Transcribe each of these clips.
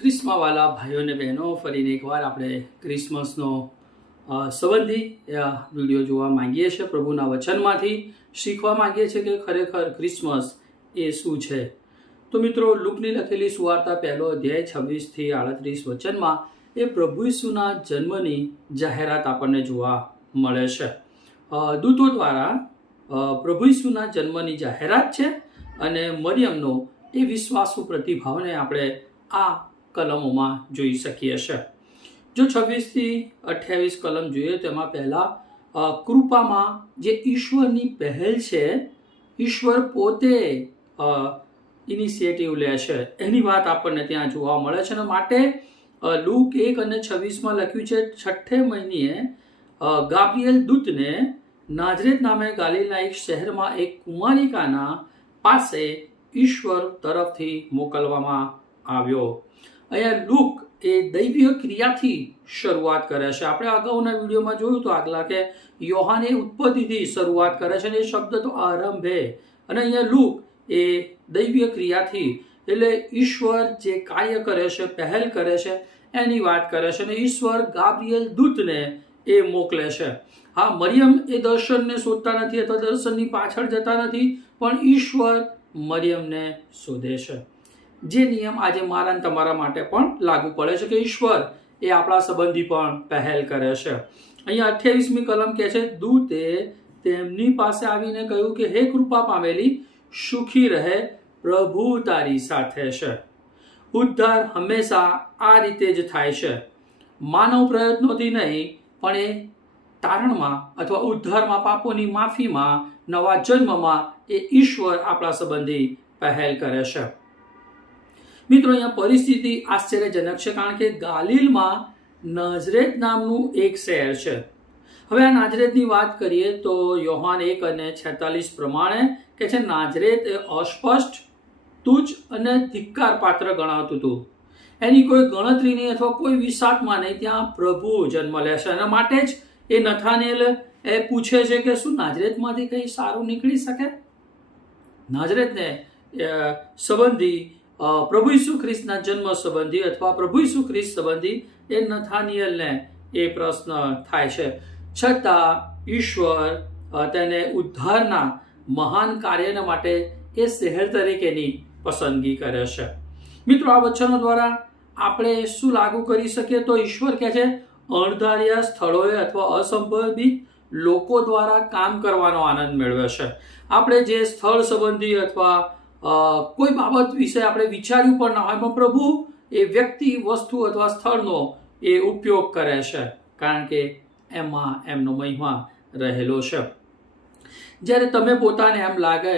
ખ્રિસ્માવાલા ભાઈઓ અને બહેનો, ફરીને એકવાર આપણે ક્રિસમસનો સંબંધી વીડિયો જોવા માંગીએ છીએ. પ્રભુના વચનમાંથી શીખવા માંગીએ છીએ કે ખરેખર ક્રિસમસ એ શું છે? તો મિત્રો, લુકની લખેલી સુવાર્તા પહેલો અધ્યાય છવ્વીસથી આડત્રીસ વચનમાં એ પ્રભુ ઈસુના જન્મની જાહેરાત આપણને જોવા મળે છે. દૂતો દ્વારા પ્રભુ ઈસુના જન્મની જાહેરાત છે અને મરિયમનો એ વિશ્વાસુ પ્રતિભાવને આપણે આ કલમોમાં જોઈ શકીએ છીએ જો છવ્વીસથી અઠ્યાવીસ કલમ જોઈએ તો એમાં પહેલાં કૃપામાં જે ઈશ્વરની પહેલ છે, ઈશ્વર પોતે ઇનિશિયેટિવ લે છે. એની વાત આપણને ત્યાં જોવા મળે છે. અને માટે લૂક એક અને છવ્વીસમાં લખ્યું છે, છઠ્ઠે મહિને ગાબ્રિયલ દૂતને નાઝરેત નામે ગાલિલના એક શહેરમાં એક કુમારિકાના પાસે ઈશ્વર તરફથી મોકલવામાં આવ્યો. અહીંયા લુક એ દૈવીય ક્રિયાથી શરૂઆત કરે છે. આપણે અગાઉના વિડીયોમાં જોયું તો આગલા કે યોહાને ઉત્પત્તિથી શરૂઆત કરે છે અને એ શબ્દ તો આરંભે. અને અહીંયા લુક એ દૈવીય ક્રિયાથી, એટલે ઈશ્વર જે કાર્ય કરે છે, પહેલ કરે છે, એની વાત કરે છે અને ઈશ્વર ગાબ્રિયલ દૂતને એ મોકલે છે. હા, મરિયમ એ દર્શનને શોધતા નથી અથવા દર્શનની પાછળ જતા નથી, પણ ઈશ્વર મરિયમને શોધે છે. જે નિયમ આજે મારા અને તમારા માટે પણ લાગુ પડે છે કે ઈશ્વર એ આપણા સંબંધી પણ પહેલ કરે છે. અહીંયા અઠ્યાવીસમી કલમ કહે છે, દૂતે તેમની પાસે આવીને કહ્યું કે, હે કૃપા પામેલી, સુખી રહે, પ્રભુ તારી સાથે છે. ઉદ્ધાર હંમેશા આ રીતે જ થાય છે. માનવ પ્રયત્નોથી નહીં, પણ એ તારણમાં અથવા ઉદ્ધારમાં, પાપોની માફીમાં, નવા જન્મમાં એ ઈશ્વર આપણા સંબંધી પહેલ કરે છે. મિત્રો, અહીંયા પરિસ્થિતિ આશ્ચર્યજનક છે કારણ કે ગાલિલમાં નાઝરેત નામનું એક શહેર છે. હવે આ નાઝરેતની વાત કરીએ તો યોહાન એક અને છેતાલીસ પ્રમાણે કે છે, નાઝરેત એ અસ્પષ્ટ, તુચ્છ અને ધિક્કાર પાત્ર ગણાતું હતું. એની કોઈ ગણતરી નહીં અથવા કોઈ વિશાખમાં નહીં, ત્યાં પ્રભુ જન્મ લે છે. અને માટે જ એ નથાનેલ એ પૂછે છે કે શું નાજરેતમાંથી કંઈ સારું નીકળી શકે? નાજરેતને સંબંધી પ્રભુ ઈસુ ખ્રિસ્તના જન્મ સંબંધી અથવા પ્રભુ ઈસુ ખ્રિસ્ત સંબંધી એ નથાનિયલને એ પ્રશ્ન થાય છે. છતાં ઈશ્વર તેને ઉદ્ધારના મહાન કાર્યના માટે એ શહેર તરીકેની પસંદગી કરે છે. મિત્રો, આ વચનો દ્વારા આપણે શું લાગુ કરી શકીએ? તો ઈશ્વર કહે છે, અણધાર્યા સ્થળોએ અથવા અસંભવિત લોકો દ્વારા કામ કરવાનો આનંદ મેળવે છે. આપણે જે સ્થળ સંબંધી અથવા કોઈ બાબત વિશે આપણે વિચાર્યું પણ ના હોય, પણ પ્રભુ એ વ્યક્તિ, વસ્તુ અથવા સ્થળનો એ ઉપયોગ કરે છે, કારણ કે એમાં એમનો મહિમા રહેલો છે. જ્યારે તમે પોતાને એમ લાગે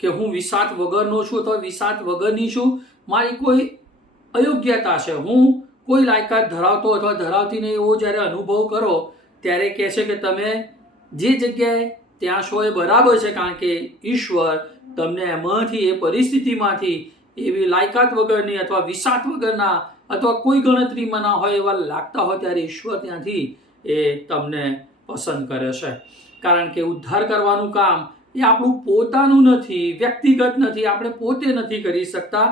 કે હું વિસાત વગરનો છું અથવા વિસાત વગરની છું, મારી કોઈ અયોગ્યતા છે. હું કોઈ લાયકાત ધરાવતો અથવા ધરાવતી નહીં એવો જ્યારે અનુભવ કરો, ત્યારે કહે છે કે તમે જે જગ્યાએ ત્યાં છો એ બરાબર છે, કારણ કે ઈશ્વર તમને એમાંથી, એ પરિસ્થિતિમાંથી એવી લાયકાત વગરની અથવા વિસાત વગરના અથવા કોઈ ગણતરીમાં ના હોય એવા લાગતા હોય ત્યારે ઈશ્વર ત્યાંથી એ તમને પસંદ કરે છે. કારણ કે ઉદ્ધાર કરવાનું કામ એ આપણું પોતાનું નથી, વ્યક્તિગત નથી, આપણે પોતે નથી કરી શકતા,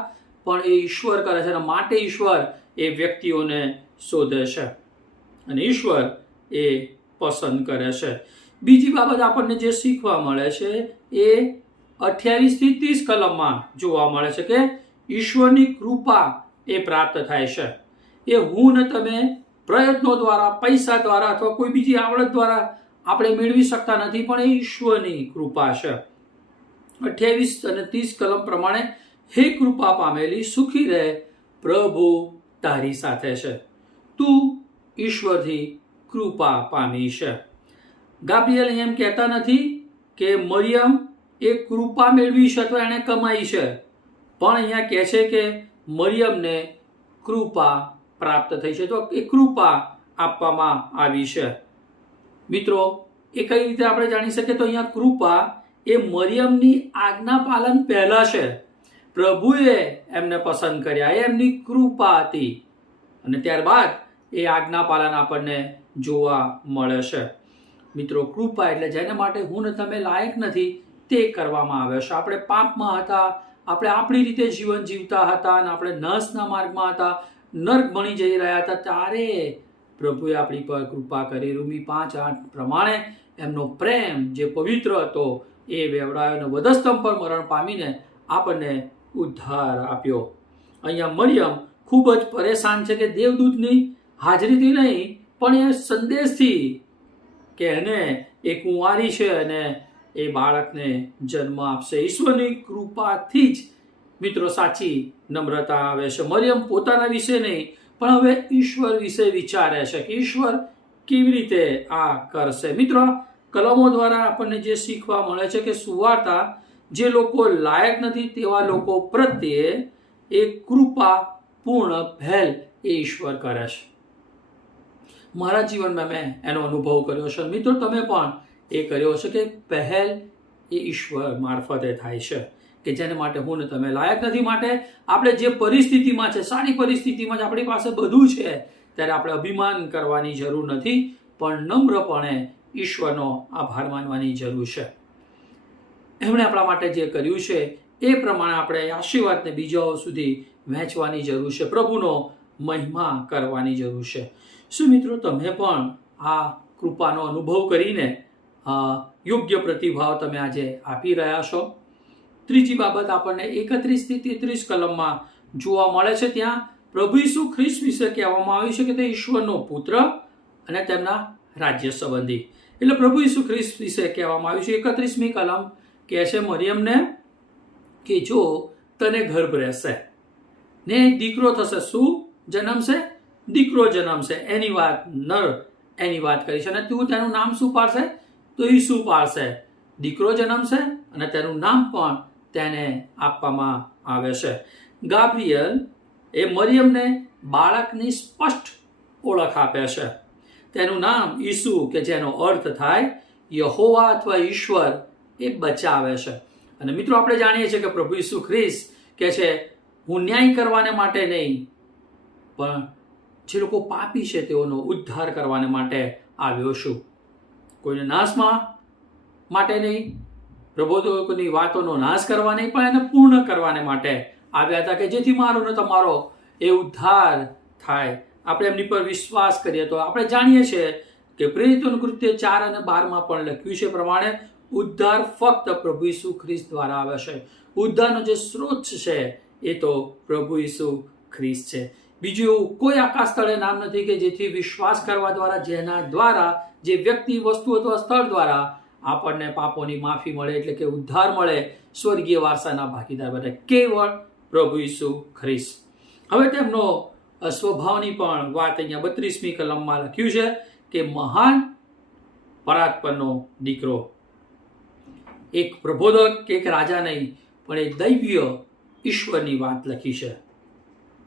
પણ એ ઈશ્વર કરે છે અને માટે ઈશ્વર એ વ્યક્તિઓને શોધે છે અને ઈશ્વર એ પસંદ કરે છે. બીજી બાબત આપણને જે શીખવા મળે છે એ અઠ્યાવીસથી ત્રીસ કલમમાં જોવા મળે છે કે ઈશ્વરની કૃપા એ પ્રાપ્ત થાય છે. એ હું ને તમે પ્રયત્નો દ્વારા, પૈસા દ્વારા અથવા કોઈ બીજી આવડત દ્વારા આપણે મેળવી શકતા નથી, પણ એ ઈશ્વરની કૃપા છે. અઠ્યાવીસ અને ત્રીસ કલમ પ્રમાણે હે કૃપા પામેલી, સુખી રહે પ્રભુ તારી સાથે છે. તું ઈશ્વરથી કૃપા પામી છે. ગાબ્રિયલ એમ કહેતા નથી કે મરિયમ એ કૃપા મેળવી છે અથવા એણે કમાઈ છે. પણ અહીંયા કહે છે કે મરિયમને કૃપા પ્રાપ્ત થઈ છે. તો એ કૃપા આપવામાં આવી છે. મિત્રો, એ કઈ રીતે આપણે જાણી શકીએ? તો અહીંયા કૃપા એ મરિયમની આજ્ઞા પાલન પહેલા છે. પ્રભુએ એમને પસંદ કર્યા. એ એમની કૃપા હતી. અને ત્યારબાદ એ આજ્ઞા પાલન આપણને જોવા મળે છે. મિત્રો, કૃપા એટલે જેને માટે હું ને તમે લાયક નથી તે કરવામાં આવ્યા છે. આપણે પાપમાં હતા, આપણે આપણી રીતે જીવન જીવતા હતા અને આપણે નસના માર્ગમાં હતા. નર્ક બની જઈ રહ્યા હતા. ત્યારે પ્રભુએ આપણી પર કૃપા કરી. રૂમી પાંચ આઠ પ્રમાણે એમનો પ્રેમ જે પવિત્ર હતો, એ વેવડાયો અને વધસ્તંભ પર મરણ પામીને આપણને ઉદ્ધાર આપ્યો. અહીંયા મરિયમ ખૂબ જ પરેશાન છે કે દેવદૂતની હાજરીથી નહીં, પણ એ સંદેશથી કે એને એ કુંવારી છે અને એ બાળકને જન્મ આપશે. ઈશ્વરની કૃપાથી જ મિત્રો સાચી નમ્રતા આવે છે. મરિયમ પોતાના વિશે નહીં, પણ હવે ઈશ્વર વિશે વિચારે છે કે ઈશ્વર કેવી રીતે આ કરશે. મિત્રો, કલમો દ્વારા આપણને જે શીખવા મળે છે કે સુવાર્તા જે લોકો લાયક નથી તેવા લોકો પ્રત્યે એ કૃપા પૂર્ણ ભેલ એ ઈશ્વર કરે છે. મારા જીવનમાં મેં એનો અનુભવ કર્યો છે. મિત્રો, તમે પણ એ કર્યો છે કે પહેલ એ ઈશ્વર મારફતે થાય છે, કે જેને માટે હું ને તમે લાયક નથી. માટે આપણે જે પરિસ્થિતિમાં છે, સારી પરિસ્થિતિમાં જ આપણી પાસે બધું છે, ત્યારે આપણે અભિમાન કરવાની જરૂર નથી, પણ નમ્રપણે ઈશ્વરનો આભાર માનવાની જરૂર છે. એમણે આપણા માટે જે કર્યું છે, એ પ્રમાણે આપણે આશીર્વાદને બીજાઓ સુધી વહેંચવાની જરૂર છે, પ્રભુનો મહિમા કરવાની જરૂર છે. શું મિત્રો, તમે પણ આ કૃપાનો અનુભવ કરીને યોગ્ય પ્રતિભાવ તમે આજે આપી રહ્યા છો. ત્રીજી બાબત આપણને એકત્રીસથી તેત્રીસ કલમમાં જોવા મળે છે ત્યાં પ્રભુ ઈસુ ખ્રિસ્ત વિશે કહેવામાં આવ્યું છે કે તે ઈશ્વરનો પુત્ર અને તેમના રાજ્ય સંબંધી. એટલે પ્રભુ ઈસુ ખ્રિસ્ત વિશે કહેવામાં આવ્યું છે, એકત્રીસમી કલમ કહે છે મરિયમને કે જો તને ગર્ભ રહેશે, ને દીકરો થશે શું જન્મશે? દીકરો જન્મશે. એની વાત નર એની વાત કરી છે અને તું તેનું નામ શું પાડશે? તો ઈસુ પાડશે? દીકરો જન્મશે અને તેનું નામ પણ તેને આપવામાં આવે છે. ગાબ્રિયલ એ મરિયમને બાળકની સ્પષ્ટ ઓળખ આપે છે. તેનું નામ ઈસુ, કે જેનો અર્થ થાય યહોવા અથવા ઈશ્વર, એ બચાવે છે. અને મિત્રો, આપણે જાણીએ છીએ કે પ્રભુ ઈસુ ખ્રિસ્ત કે છે, હું ન્યાય કરવાને માટે નહીં, પણ જે લોકો પાપી છે તેઓનો ઉદ્ધાર કરવાને માટે આવ્યો છું. કોઈને નાશમાં માટે નહીં, પ્રબોધકોની વાતોનો નાશ કરવા નહીં, પણ એને પૂર્ણ કરવાને માટે આવ્યા હતા કે જેથી મારો ને તમારો એ ઉદ્ધાર થાય. આપણે એમની પર વિશ્વાસ કરીએ તો આપણે જાણીએ છીએ કે પ્રેરિતોનું કૃત્ય ચાર અને બારમાં પણ લખ્યું છે પ્રમાણે ઉદ્ધાર ફક્ત પ્રભુ ઈસુ ખ્રિસ્ત દ્વારા આવે છે. ઉદ્ધારનો જે સ્ત્રોત છે એ તો પ્રભુ ઈસુ ખ્રિસ્ત છે. બીજું એવું કોઈ આકાશ સ્થળે નામ નથી કે જેથી વિશ્વાસ કરવા દ્વારા, જેના દ્વારા, જે વ્યક્તિ વસ્તુ અથવા સ્થળ દ્વારા આપણને પાપોની માફી મળે એટલે કે ઉદ્ધાર મળે, સ્વર્ગીય વારસાના ભાગીદાર બને. કેવળ પ્રભુ ઈસુ ખ્રિસ્ત. હવે તેમનો સ્વભાવની પણ વાત અહીંયા બત્રીસમી કલમમાં લખ્યું છે કે મહાન પરાત્પરનો દીકરો. એક પ્રબોધક કે એક રાજા નહીં, પણ એ દૈવીય ઈશ્વરની વાત લખી છે.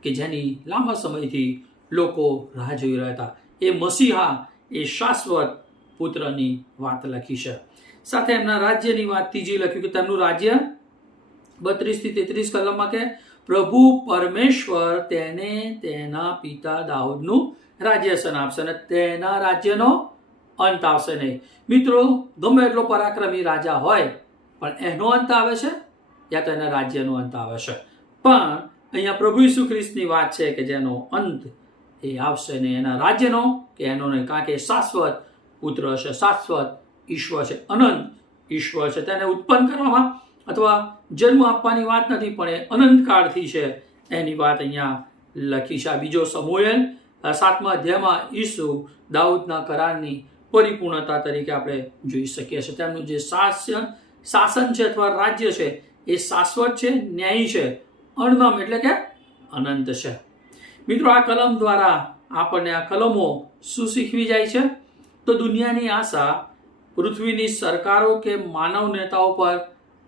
કે જેની લાંબા સમયથી લોકો રાહ જોઈ રહ્યા હતા. એ મસીહા, એ શાશ્વત પુત્રની વાત લખી છે. સાથે એમના રાજ્યની વાત ત્રીજી લખ્યું કે તેમનું રાજ્ય બત્રીસથી તેત્રીસ કલમમાં કે પ્રભુ પરમેશ્વર તેને તેના પિતા દાઉદનું રાજ્યસન આપશે અને તેના રાજ્યનો અંત આવશે નહીં. મિત્રો, ગમે એટલો પરાક્રમી રાજા હોય, પણ એનો અંત આવે છે યા તો એના રાજ્યનો અંત આવે છે. પણ અહીંયા પ્રભુ ઈસુ ખ્રિસ્તની વાત છે કે જેનો અંત એ આવશે ને એના રાજ્યનો, કે એનો ને કાં કે શાશ્વત પુત્ર છે, શાશ્વત ઈશ્વર છે, અનંત ઈશ્વર છે, તેને ઉત્પન્ન કરવામાં અથવા જન્મ આપવાની વાત નથી, પણ એ અનંતકાળથી છે એની વાત અહીંયા લખી છે. આ બીજો સમોયન સાતમા અધ્યાયમાં ઈસુ દાઉદના કરારની પરિપૂર્ણતા તરીકે આપણે જોઈ શકીએ છીએ. તેમનું જે શાસન શાસન છે અથવા રાજ્ય છે, એ શાશ્વત છે, ન્યાયી છે. અણનમ એટલે કે અનંત છે. મિત્રો, આ કલમ દ્વારા આપણને આ કલમો શું શીખવી જાય છે? તો દુનિયાની આશા પૃથ્વીની સરકારો કે માનવ નેતાઓ પર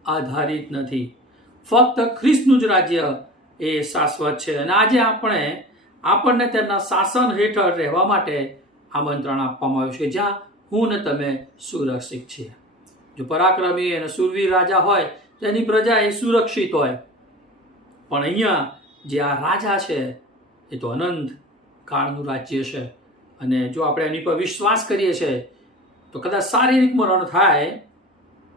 આધારિત નથી. ફક્ત ખ્રિસ્તનું જ રાજ્ય એ શાશ્વત છે અને આજે આપણે આપણને તેમના શાસન હેઠળ રહેવા માટે આમંત્રણ આપવામાં આવ્યું છે. જ્યાં હું ને તમે સુરક્ષિત છીએ. જો પરાક્રમી અને સુરવીર રાજા હોય, તો એની પ્રજા એ સુરક્ષિત હોય. પણ અહીંયા જે આ રાજા છે, એ તો અનંત કાળનું રાજ્ય છે. અને જો આપણે એની પર વિશ્વાસ કરીએ છીએ તો કદાચ શારીરિક મરણ થાય,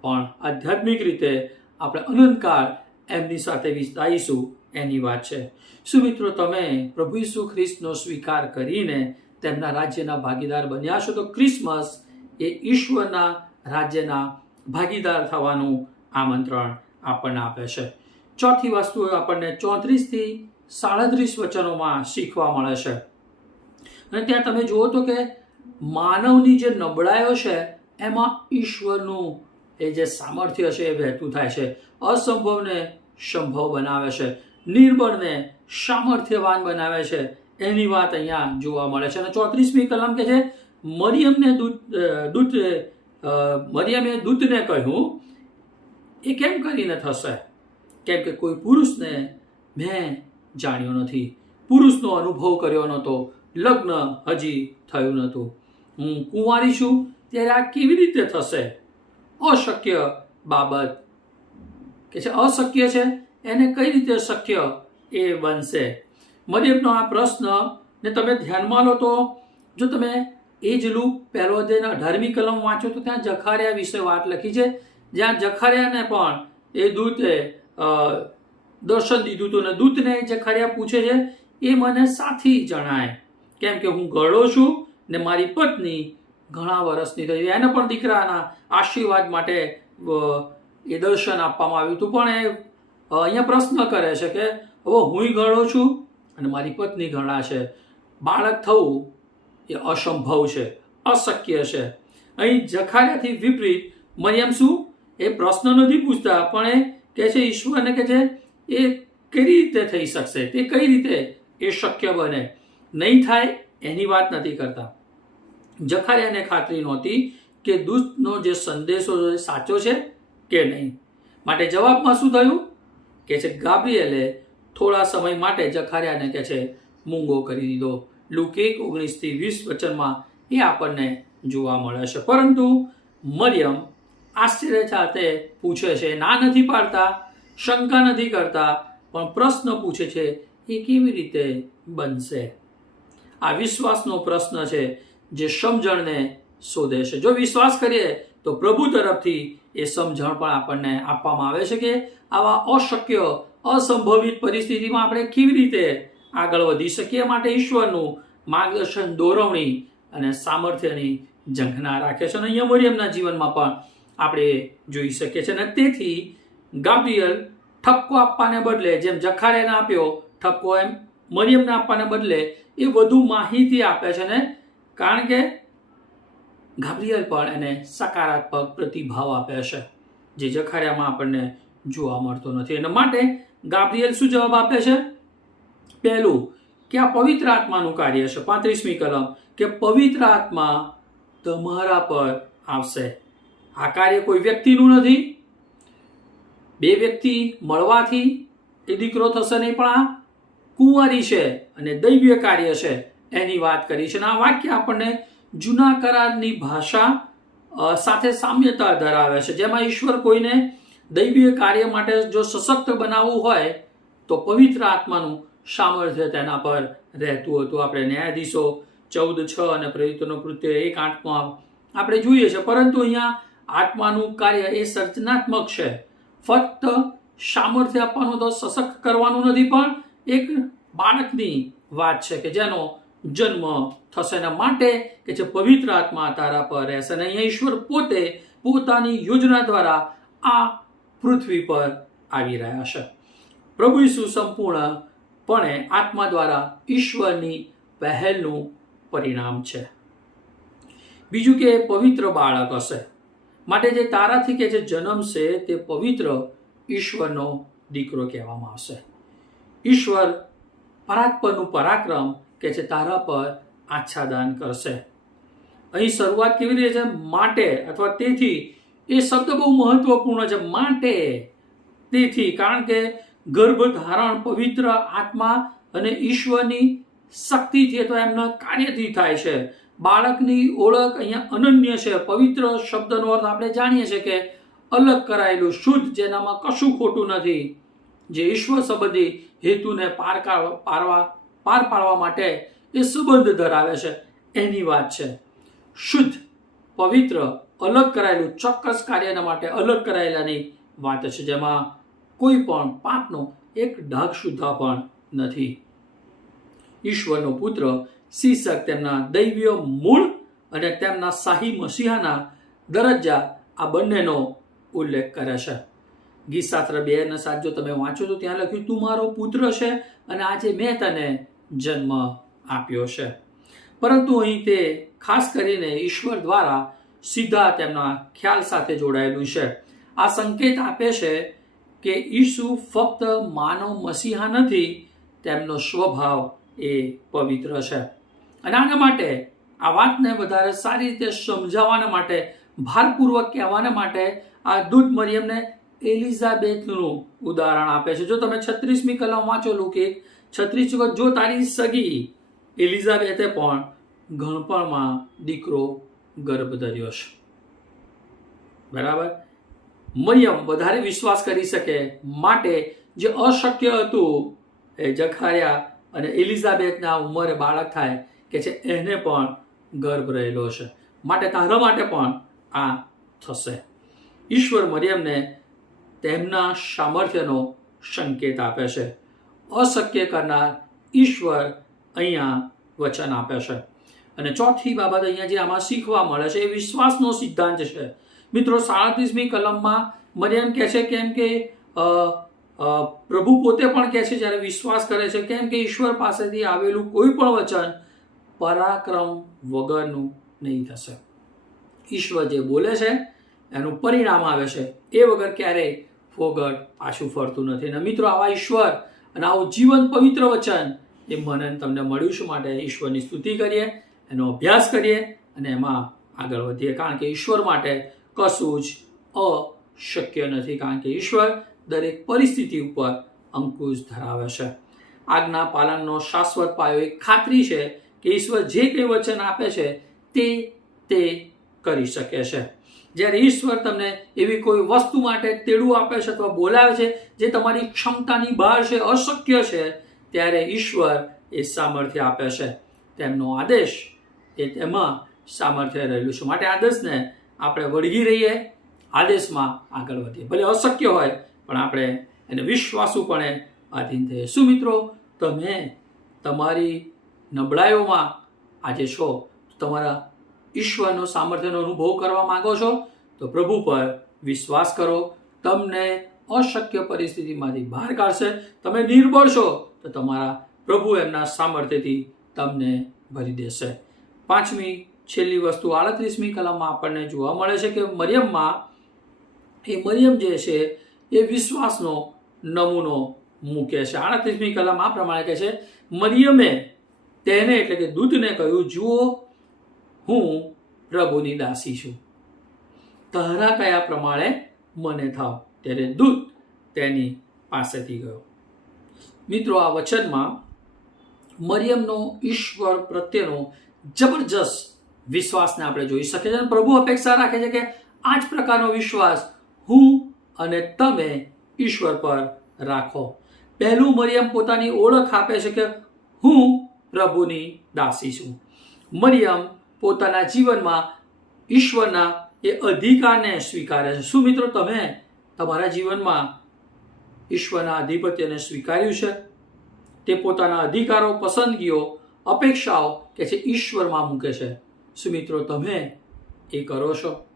પણ આધ્યાત્મિક રીતે આપણે અનંતકાળ એમની સાથે વિતાઈશું એની વાત છે. શું મિત્રો તમે પ્રભુ ઈસુ ખ્રિસ્તનો સ્વીકાર કરીને તેમના રાજ્યના ભાગીદાર બન્યા છો? તો ક્રિસમસ એ ઈશ્વરના રાજ્યના ભાગીદાર થવાનું આમંત્રણ આપણને આપે છે. ચોથી વસ્તુ આપણને ચોત્રીસથી સાડત્રીસ વચનોમાં શીખવા મળે છે. અને ત્યાં તમે જુઓ તો કે માનવની જે નબળાઈઓ છે, એમાં ઈશ્વરનું એ જે સામર્થ્ય છે એ વહેતું થાય છે. અસંભવને સંભવ બનાવે છે. નિર્બળને સામર્થ્યવાન બનાવે છે. એની વાત અહીંયા જોવા મળે છે. અને ચોત્રીસમી કલમ કે છે, મરિયમને દૂત દૂત મરિયમે દૂતને કહ્યું, એ કેમ કરીને થશે? કેમ કે કોઈ પુરુષને મેં જાણ્યો નથી. પુરુષનો અનુભવ કર્યો નહોતો. લગ્ન હજી થયું નહોતું. હું કુંવારી છું, ત્યારે આ કેવી રીતે થશે? અશક્ય બાબત. કે છે, અશક્ય છે? એને કઈ રીતે શક્ય એ બનશે? મરિયમનો આ પ્રશ્ન ને તમે ધ્યાનમાં લો તો, જો તમે એ જ લૂપ પહેલો અધ્યાયના અઢારમી કલમ વાંચો તો ત્યાં જખાર્યા વિશે વાત લખી છે. જ્યાં જખાર્યાને પણ એ દૂતે દર્શન દીધું હતું ને દૂતને જખાર્યા પૂછે છે, એ મને સાથી જણાય. કેમ કે હું ગળો છું ને મારી પત્ની ઘણા વર્ષની થઈ એને પણ દીકરાના આશીર્વાદ માટે એ દર્શન આપવામાં આવ્યું હતું. પણ એ અહીંયા પ્રશ્ન કરે છે કે, હવે હું ગળો છું અને મારી પત્ની ઘણા છે. બાળક થવું એ અસંભવ છે, અશક્ય છે. અહીં જખાર્યાથી વિપરીત મરિયમ શું? એ પ્રશ્ન નથી પૂછતા, પણ એ કહે છે ઈશ્વરને કે છે એ કઈ રીતે થઈ શકશે? તે કઈ રીતે એ શક્ય બને? નહીં થાય એની વાત નથી કરતા. જખાર્યાને ખાતરી નહોતી કે દૂતનો જે સંદેશો છે, સાચો છે કે નહીં? માટે જવાબમાં શું થયું? કે છે, ગાબ્રિએલે થોડા સમય માટે જખાર્યાને કે છે, મૂંગો કરી દીધો. લુક એક ઓગણીસથી વીસ વચનમાં એ આપણને જોવા મળે છે. પરંતુ મરિયમ આશ્ચર્ય સાથે પૂછે છે, ના નથી પાડતા? શંકા નથી કરતા? પણ પ્રશ્ન પૂછે છે, એ કેવી રીતે બનશે? આ વિશ્વાસનો પ્રશ્ન છે જે સમજણને શોધે છે. જો વિશ્વાસ કરીએ તો પ્રભુ તરફથી એ સમજણ પણ આપણને આપવામાં આવે છે કે આવા અશક્ય, અસંભવિત પરિસ્થિતિમાં આપણે કેવી રીતે આગળ વધી શકીએ? માટે ઈશ્વરનું માર્ગદર્શન, દોરવણી અને સામર્થ્યની ઝંખના રાખે છે. અને અહીંયા મરિયમના જીવનમાં પણ આપણે જોઈ શકીએ છીએ. અને તેથી ગાબ્રિયલ ઠપકો આપવાને બદલે જેમ જખારેને આપ્યો, ઠપકો એમ મરિયમને આપવાને બદલે એ વધુ માહિતી આપે છે ને? કારણ કે ગાબ્રિયલ પણ એને સકારાત્મક પ્રતિભાવ આપે છે, જે જખાર્યામાં આપણને જોવા મળતો નથી. એના માટે ગાબ્રિયલ શું જવાબ આપે છે? પહેલું કે આ પવિત્ર આત્માનું કાર્ય છે. પાંત્રીસમી કલમ કે પવિત્ર આત્મા તમારા પર આવશે. આ કાર્ય કોઈ વ્યક્તિનું નથી. બે વ્યક્તિ મળવાથી એ દીકરો થશે નહીં, પણ આ કુંવારી છે અને દૈવ્ય કાર્ય છે. એની વાત કરી છે અને આ વાક્ય આપણને જૂના કરારની ભાષા સાથે સામ્યતા ધરાવે છે. જેમાં ઈશ્વર કોઈને દૈવીય કાર્ય માટે જો સશક્ત બનાવવું હોય, તો પવિત્ર આત્માનું સામર્થ્ય તેના પર રહેતું હતું. આપણે ન્યાયાધીશો ચૌદ, છ અને પ્રયુક્તનો કૃત્ય એક આઠમાં આપણે જોઈએ છે. પરંતુ અહીંયા આત્માનું કાર્ય એ સર્જનાત્મક છે. ફક્ત સામર્થ્ય આપવાનું તો સશક્ત કરવાનું નથી, પણ એક બાળકની વાત છે કે જેનો જન્મ થશે એના માટે કે જે પવિત્ર આત્મા તારા પર રહેશે અને અહીંયા ઈશ્વર પોતે પોતાની યોજના દ્વારા આ પૃથ્વી પર આવી રહ્યા છે. પ્રભુ ઈસુ સંપૂર્ણપણે આત્મા દ્વારા ઈશ્વરની પહેલનું પરિણામ છે. બીજું કે પવિત્ર બાળક હશે. માટે જે તારાથી કે જે જન્મશે તે પવિત્ર ઈશ્વરનો દીકરો કહેવામાં આવશે. ઈશ્વર પરાત્પરનું પરાક્રમ કે જે તારા પર આચ્છાદાન કરશે. અહીં શરૂઆત કેવી રીતે છે? માટે અથવા તેથી. એ શબ્દ બહુ મહત્વપૂર્ણ છે. માટે. તેથી કારણ કે ગર્ભધારણ પવિત્ર આત્મા અને ઈશ્વરની શક્તિથી અથવા એમના કાર્યથી થાય છે. બાળકની ઓળખ અહીંયા અનન્ય છે. પવિત્ર શબ્દનો અર્થ આપણે જાણીએ છીએ કે અલગ કરાયેલું શુદ્ધ, જેનામાં કશું ખોટું નથી. જે ઈશ્વર સંબંધી હેતુને પાર પારવા, પાર પાડવા માટે એ સંબંધ ધરાવે છે. એની વાત છે. શુદ્ધ, પવિત્ર, અલગ કરાયેલું, ચોક્કસ કાર્યના માટે અલગ કરાયેલાની વાત છે. જેમાં કોઈ પણ પાપનો એક ડાઘ સુધા પણ નથી. ઈશ્વરનો પુત્ર શીર્ષક તેમના દૈવીય મૂળ અને તેમના શાહી મસીહાના દરજ્જા આ બંનેનો ઉલ્લેખ કરે છે. ગીતશાસ્ત્ર બે અને સાત જો તમે વાંચો તો ત્યાં લખ્યું, તું મારો પુત્ર છે અને આજે મેં તને જન્મ આપ્યો છે. પરંતુ અહીં તે ખાસ કરીને ઈશ્વર દ્વારા સીધા તેમના ખ્યાલ સાથે જોડાયેલું છે. આ સંકેત આપે છે કે ઈસુ ફક્ત માનવ મસીહા નથી, તેમનો સ્વભાવ એ પવિત્ર છે. અને આના માટે આ વાતને વધારે સારી રીતે સમજાવવાના માટે, ભારપૂર્વક કહેવાના માટે આ દૂત મરિયમને એલિઝાબેથનું ઉદાહરણ આપે છે. જો તમે છત્રીસમી કલમ વાંચો કે છત્રીસ વખત જો તારી સગી એલિઝાબેથે પણ ગણપણમાં દીકરો ગર્ભ ધર્યો છે. બરાબર? મરિયમ વધારે વિશ્વાસ કરી શકે માટે જે અશક્ય હતું એ જખાર્યા અને એલિઝાબેથના ઉંમરે બાળક થાય કે છે, એને પણ ગર્ભ રહેલો છે. માટે તારા માટે પણ આ થશે. ઈશ્વર મરિયમને તેમના સામર્થ્યનો સંકેત આપે છે. અશક્ય કરનાર ઈશ્વર અહીંયા વચન આપે છે. અને ચોથી બાબત અહીંયા જે આમાં શીખવા મળે છે, એ વિશ્વાસનો સિદ્ધાંત છે. મિત્રો, સાડત્રીસમી કલમમાં મરિયમ કહે છે, કેમ કે પ્રભુ પોતે પણ કહે છે, જ્યારે વિશ્વાસ કરે છે, કેમ કે ઈશ્વર પાસેથી આવેલું કોઈ પણ વચન પરાક્રમ વગરનું નહીં થશે. ઈશ્વર જે બોલે છે, એનું પરિણામ આવે છે. એ વગર ક્યારેય ફોગટ પાછું ફરતું નથી. અને મિત્રો, આવા ઈશ્વર અને આવું જીવન પવિત્ર વચન એ મને તમને મળ્યું છે માટે ઈશ્વરની સ્તુતિ કરીએ, એનો અભ્યાસ કરીએ અને એમાં આગળ વધીએ. કારણ કે ઈશ્વર માટે કશું જ અશક્ય નથી. કારણ કે ઈશ્વર દરેક પરિસ્થિતિ ઉપર અંકુશ ધરાવે છે. આજ્ઞા પાલનનો શાશ્વત પાયો એક ખાતરી છે કે ઈશ્વર જે કંઈ વચન આપે છે, તે તે કરી શકે છે. જ્યારે ઈશ્વર તમને એવી કોઈ વસ્તુ માટે તેડું આપે છે અથવા બોલાવે છે, જે તમારી ક્ષમતાની બહાર છે, અશક્ય છે, ત્યારે ઈશ્વર એ સામર્થ્ય આપે છે. તેમનો આદેશ એ તેમાં સામર્થ્ય રહેલું છે. માટે આદેશને આપણે વળગી રહીએ, આદેશમાં આગળ વધીએ. ભલે અશક્ય હોય, પણ આપણે એને વિશ્વાસુપણે આધીન થઈએ. શું મિત્રો? તમે તમારી નબળાઈઓમાં આજે છો. તમારા ઈશ્વરનો સામર્થ્યનો અનુભવ કરવા માંગો છો, તો પ્રભુ પર વિશ્વાસ કરો. તમને અશક્ય પરિસ્થિતિમાંથી બહાર કાઢશે. તમે નિર્બળ છો, તો તમારા પ્રભુ એમના સામર્થ્યથી તમને ભરી દેશે. પાંચમી, છેલ્લી વસ્તુ આડત્રીસમી કલમમાં આપણને જોવા મળે છે કે મરિયમમાં, એ મરિયમ જે છે, એ વિશ્વાસનો નમૂનો મૂકે છે. આડત્રીસમી કલમ આ પ્રમાણે કહે છે, મરિયમે તેને એટલે કે દૂધને કહ્યું, જુઓ, હું પ્રભુની દાસી છું. તારા કયા પ્રમાણે મને થાવ. ત્યારે દૂત તેની પાસેથી ગયો. મિત્રો, આ વચનમાં મરિયમનો ઈશ્વર પ્રત્યેનો જબરજસ્ત વિશ્વાસને આપણે જોઈ શકીએ છીએ અને પ્રભુ અપેક્ષા રાખે છે કે આ જ પ્રકારનો વિશ્વાસ હું અને તમે ઈશ્વર પર રાખો. પહેલું મરિયમ પોતાની ઓળખ આપે છે કે હું પ્રભુની દાસી છું મરિયમ પોતાના જીવનમાં ઈશ્વરના એ અધિકારને સ્વીકારે છે. શું મિત્રો તમે તમારા જીવનમાં ઈશ્વરના આધિપત્યને સ્વીકાર્યું છે? તે પોતાના અધિકારો, પસંદગીઓ, અપેક્ષાઓ કે છે ઈશ્વરમાં મૂકે છે? શું મિત્રો તમે એ કરો છો?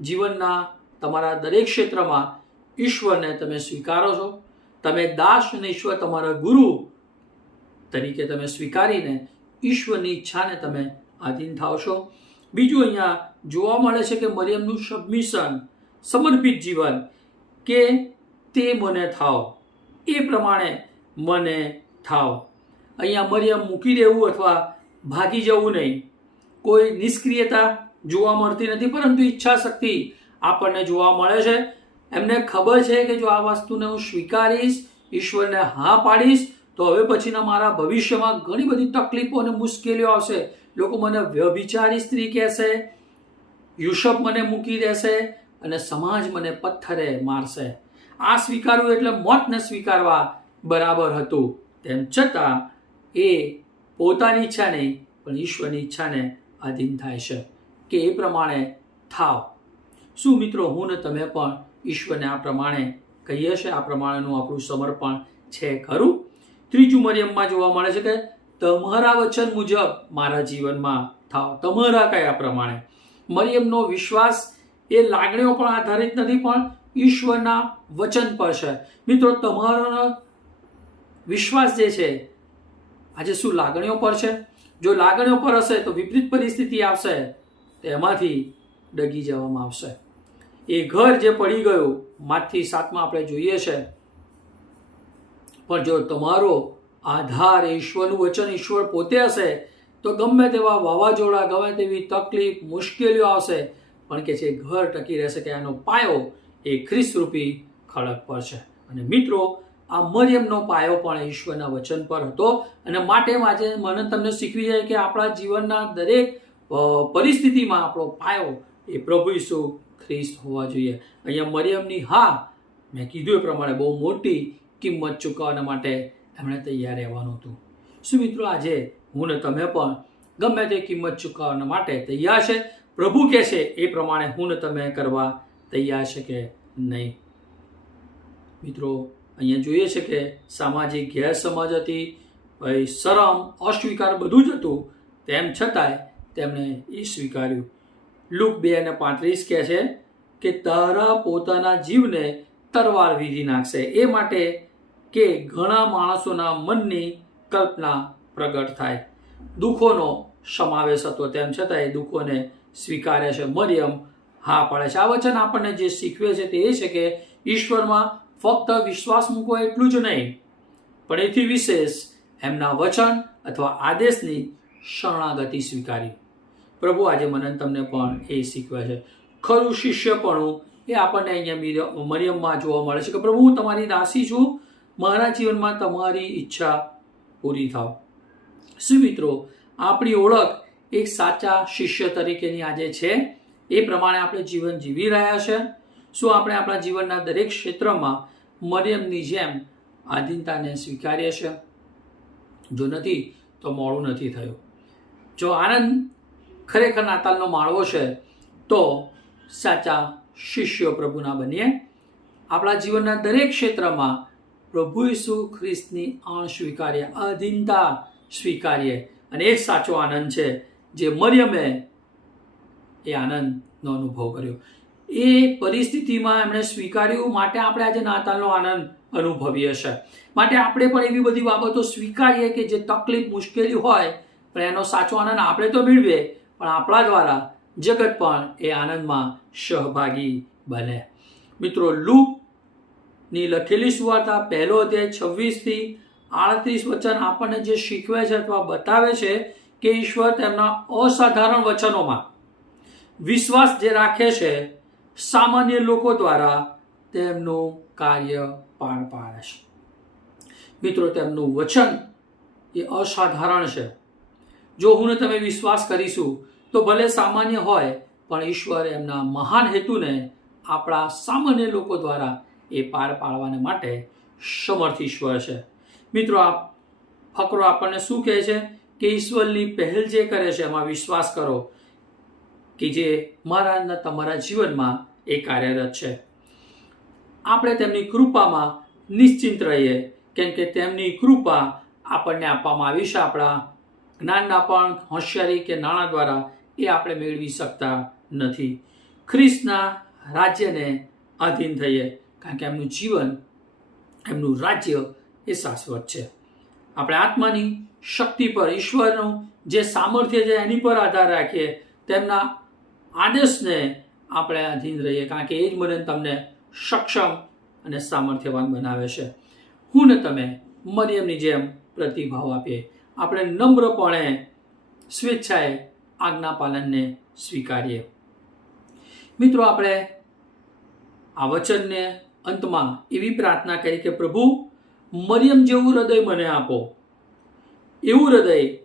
જીવનના તમારા દરેક ક્ષેત્રમાં ઈશ્વરને તમે સ્વીકારો છો? તમે દાસ અને ઈશ્વર, તમારા ગુરુ તરીકે તમે સ્વીકારીને ઈશ્વરની ઈચ્છાને તમે આધીન થાવ છો. બીજું અહીંયા જોવા મળે છે કે મરિયમનું સબમિશન સમર્પિત જીવન, કે તે મને થાવ. એ પ્રમાણે મને થાવ. અહીંયા મરિયમ મૂકી દેવું અથવા ભાગી જવું નહીં. કોઈ નિષ્ક્રિયતા જોવા મળતી નથી, પરંતુ ઈચ્છા શક્તિ આપણને જોવા મળે છે. એમને ખબર છે કે જો આ વસ્તુને હું સ્વીકારીશ, ઈશ્વરને હા પાડીશ તો હવે પછીના મારા ભવિષ્યમાં ઘણી બધી તકલીફો અને મુશ્કેલીઓ આવશે. લોકો મને વ્યભિચારી સ્ત્રી કહેશે, યુસફ મને મૂકી દેશે અને સમાજ મને પથ્થરે મારશે. આ સ્વીકારવું એટલે મોતને સ્વીકારવા બરાબર હતું. તેમ છતાં એ પોતાની ઈચ્છા નહીં પણ ઈશ્વરની ઈચ્છાને આધીન થાય છે. કે એ પ્રમાણે થાવ. શું મિત્રો, હું ને તમે પણ ઈશ્વરને આ પ્રમાણે કહીએ છીએ? આ પ્રમાણેનું આપણું સમર્પણ છે ખરું? ત્રીજું મરિયમમાં જોવા મળે છે કે તમારા વચન મુજબ મારા જીવનમાં થાવ. તમારા કયા પ્રમાણે? મરિયમનો વિશ્વાસ એ લાગણીઓ પર આધારિત નથી, પણ ઈશ્વરના વચન પર છે. મિત્રો તમારો વિશ્વાસ જે છે, આજે શું લાગણીઓ પર છે? જો લાગણીઓ પર હશે તો વિપરીત પરિસ્થિતિ આવશે તો એમાંથી ડગી જવામાં આવશે. એ ઘર જે પડી ગયું માથી સાતમાં આપણે જોઈએ છે પણ જો તમારો આધાર ઈશ્વરનું વચન ઈશ્વર પોતે હશે, તો ગમે તેવા વાવાઝોડા, ગમે તેવી તકલીફ, મુશ્કેલીઓ આવશે. પણ કે જે ઘર ટકી રહેશે કે એનો પાયો, એ ખ્રિસ્તરૂપી ખડક પર છે. અને મિત્રો, આ મરિયમનો પાયો પણ ઈશ્વરના વચન પર હતો. અને માટે આજે મને તમને શીખવી જાય કે આપણા જીવનના દરેક પરિસ્થિતિમાં આપણો પાયો એ પ્રભુ ઈસુ ખ્રિસ્ત હોવા જોઈએ. અહીંયા મરિયમની હા મેં કીધું એ પ્રમાણે બહુ મોટી કિંમત ચૂકવવાના માટે એમણે તૈયાર રહેવાનું હતું. શું મિત્રો આજે હું ને તમે પણ ગમે તે કિંમત ચૂકવવાના માટે તૈયાર છે? પ્રભુ કહે છે એ પ્રમાણે હું ને તમે કરવા તૈયાર છે કે નહીં? મિત્રો, અહીંયા જોઈએ છે કે સામાજિક ગેરસમજ હતી, ભાઈ શરમ, અસ્વીકાર બધું જ હતું. તેમ છતાંય તેમણે એ સ્વીકાર્યું. લુક બે અને પાંત્રીસ કહે છે કે તારા પોતાના જીવને તરવાર વીધી નાખશે. એ માટે કે ઘણા માણસોના મનની કલ્પના પ્રગટ થાય. દુઃખોનો સમાવેશ હતો, તેમ છતાં એ દુઃખોને સ્વીકારે છે. મરિયમ હા પાડે છે. આ વચન આપણને જે શીખવે છે તે એ છે કે ઈશ્વરમાં ફક્ત વિશ્વાસ મૂકવો એટલું જ નહીં, પણ એથી વિશેષ એમના વચન અથવા આદેશની શરણાગતિ સ્વીકારી. પ્રભુ આજે મને તમને પણ એ શીખવે છે. ખરું શિષ્યપણું એ આપણને અહીંયા મરિયમમાં જોવા મળે છે કે પ્રભુ હું તમારી દાસી છું મારા જીવનમાં તમારી ઈચ્છા પૂરી થાવ. શું મિત્રો, આપણી ઓળખ એક સાચા શિષ્ય તરીકેની આજે છે. એ પ્રમાણે આપણે જીવન જીવી રહ્યા છે. શું આપણે આપણા જીવનના દરેક ક્ષેત્રમાં મરિયમની જેમ આધીનતાને સ્વીકારીએ છીએ? જો નથી, તો મોડું નથી થયું. જો આનંદ ખરેખર નાતાલનો માળવો છે, તો સાચા શિષ્યો પ્રભુના બનીએ. આપણા જીવનના દરેક ક્ષેત્રમાં પ્રભુ ઈસુ ખ્રિસ્તની અણસ્વીકાર્ય, અધીનતા સ્વીકારીએ અને એ સાચો આનંદ છે, જે મરિયમે એ આનંદનો અનુભવ કર્યો. એ પરિસ્થિતિમાં એમણે સ્વીકાર્યું માટે આપણે આજે નાતાલનો આનંદ અનુભવીએ છે માટે આપણે પણ એવી બધી બાબતો સ્વીકારીએ કે જે તકલીફ, મુશ્કેલી હોય, પણ એનો સાચો આનંદ આપણે તો મેળવીએ, પણ આપણા દ્વારા જગત પણ એ આનંદમાં સહભાગી બને. મિત્રો લૂકની લખેલી સુવાર્તા પહેલો અધ્યાય છવ્વીસથી આડત્રીસ વચન આપણને જે શીખવે છે અથવા બતાવે છે કે ઈશ્વર તેમના અસાધારણ વચનોમાં વિશ્વાસ જે રાખે છે, સામાન્ય લોકો દ્વારા તેમનું કાર્ય પાર પાડે છે. મિત્રો, તેમનું વચન એ અસાધારણ છે. જો હું તમે વિશ્વાસ કરીશું, તો ભલે સામાન્ય હોય, પણ ઈશ્વર એમના મહાન હેતુને આપણા સામાન્ય લોકો દ્વારા એ પાર પાડવાને માટે સમર્થ ઈશ્વર છે. મિત્રો, આ ફકરો આપણને શું કહે છે? કે ઈશ્વરની પહેલ જે કરે છે, એમાં વિશ્વાસ કરો કે જે મારા તમારા જીવનમાં એ કાર્યરત છે. આપણે તેમની કૃપામાં નિશ્ચિંત રહીએ, કેમ કે તેમની કૃપા આપણને આપવામાં આવી છે. આપણા જ્ઞાનના પણ હોશિયારી કે નાણાં દ્વારા એ આપણે મેળવી શકતા નથી. ખ્રિસ્તના રાજ્યને આધીન થઈએ. કારણ કે એમનું જીવન, એમનું રાજ્ય એ શાશ્વત છે. આપણે આત્માની શક્તિ પર, ઈશ્વરનું જે સામર્થ્ય છે એની પર આધાર રાખીએ, તેમના આદેશને આપણે આધીન રહીએ, કારણ કે એ જ મને તમને સક્ષમ અને સામર્થ્યવાન બનાવે છે. હું ને તમે મરિયમની જેમ પ્રતિભાવ આપીએ. આપણે નમ્રપણે સ્વેચ્છાએ આજ્ઞા પાલનને સ્વીકારીએ. મિત્રો, આપણે આ વચનને અંતમાં એવી પ્રાર્થના કરી કે પ્રભુ, મરિયમ જેવું હૃદય મને આપો. એવું હૃદય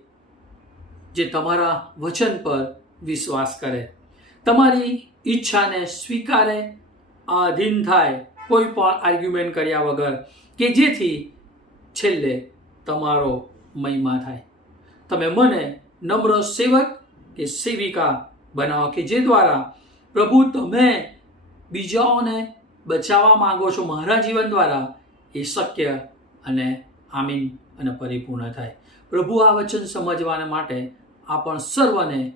જે તમારા વચન પર વિશ્વાસ કરે. તમારી ઈચ્છાને સ્વીકારે, આધીન થાય, કોઈ પણ આર્ગ્યુમેન્ટ કર્યા વગર કે જેથી છેલ્લે તમારો મહિમા થાય. તમે મને નમ્ર સેવક કે સેવિકા બનાવો કે જે દ્વારા પ્રભુ તમે બીજાઓને બચાવવા માંગો છો મારા જીવન દ્વારા, એ શક્ય અને આમીન અને પરિપૂર્ણ થાય. પ્રભુ આ વચન સમજવાને માટે આપણ સર્વને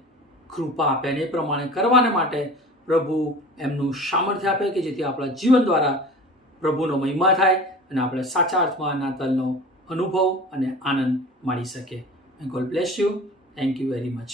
કૃપા આપે અને એ પ્રમાણે કરવાને માટે પ્રભુ એમનું સામર્થ્ય આપે કે જેથી આપણા જીવન દ્વારા પ્રભુનો મહિમા થાય અને આપણે સાચા અર્થમાં નાતાલનો અનુભવ અને આનંદ માણી શકીએ. God bless you thank you very much